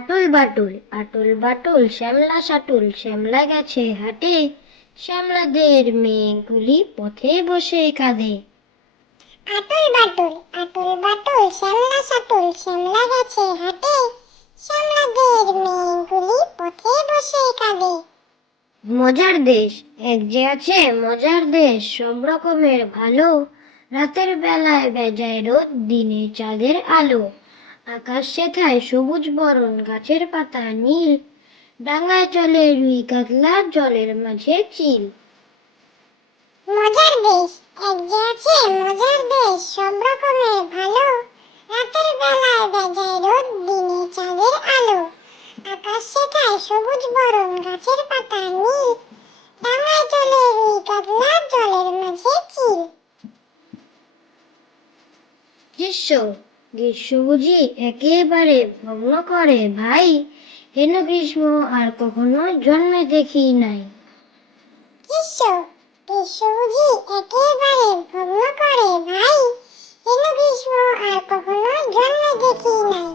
আটল বাটুল আটল বাটুল শ্যামলা সাটুল শ্যামলা গেছে হাটে, শ্যামলাদের মেয়েগুলি পথে বসে কাঁদে। আটল বাটুল শ্যামলা সাটুল শ্যামলা গেছে হাটে, শ্যামলাদের মেয়েগুলি পথে বসে কাঁদে। মজার দেশ, এক যে আছে মজার দেশ, সব রকমের ভালো, রাতের বেলায় বেজায় রোদ, দিনে চাঁদের আলো, আকাশ সেথায় সবুজ বরণ, গাছের পাতা নীল, ডাঙায় চলে রুই কাতলা, জলের মাঝে চিল। মজার দেশ, এক যে আছে মজার দেশ, সব রকমের ভালো, রাতের বেলায় বেজায় রোদ, দিনে চাঁদের আলো, আকাশ সেথায় সবুজ বরণ, গাছের পাতা নীল, ডাঙায় চলে রুই কাতলা, জলের মাঝে চিল। গ্রীষ্ম, গ্রীষ্ম বুঝি একেবারে ভগ্ন করে ভাই, হেন গ্রীষ্ম আর কখনো জন্মে দেখি নাই। গ্রীষ্ম, গ্রীষ্ম বুঝি একেবারে ভগ্ন করে ভাই, হেন গ্রীষ্ম আর কখনো জন্মে দেখি নাই।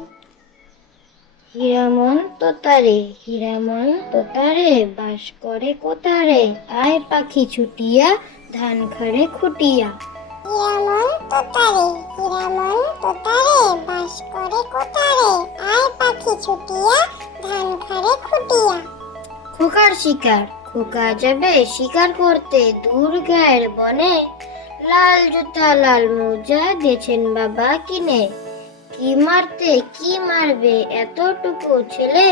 হীরামন তোতারে, হীরামন তোতারে, বাস করে কোতারে, আয় পাখি ছুটিয়া, ধান খাড়ে খুটিয়া। হীরামন তোতারে, হীরামন তোতারে, বাস করে কোতারে, আয় পাখি ছুটিয়া, ধান খাড়ে খুটিয়া। খোকার শিকার, খোকা যাবে শিকার করতে দূর গায়ের বনে, লাল জুতা লাল মোজা দিয়েছেন বাবা কিনে। কি মারতে কি মারবে এতটুকু ছেলে,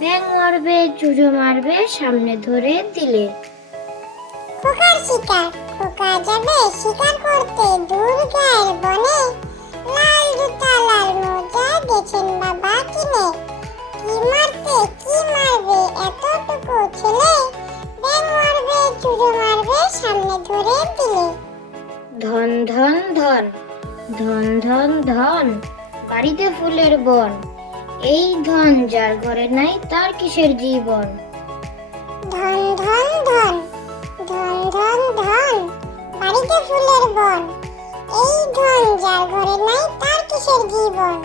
ব্যাঙ মারবে চুজো মারবে সামনে ধরে দিলে। খোকার শিকার, খোকা যাবে শিকার করতে দূর গায়ের বনে, লাল জুতা লাল মোজা দিয়েছেন বাবা কিনে। কি মারতে কি মারবে এতটুকু ছেলে, ব্যাঙ মারবে চুজো মারবে সামনে ধরে দিলে। ধন ধন ধন, ধন ধন ধন, বাড়িতে ফুলের বন, এই ধন যার ঘরে নাই তার কিসের জীবন। ধন ধন ধন, ধন ধন ধন, বাড়িতে ফুলের বন, এই ধন যার ঘরে নাই তার কিসের জীবন।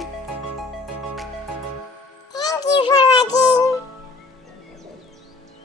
Thank you for watching.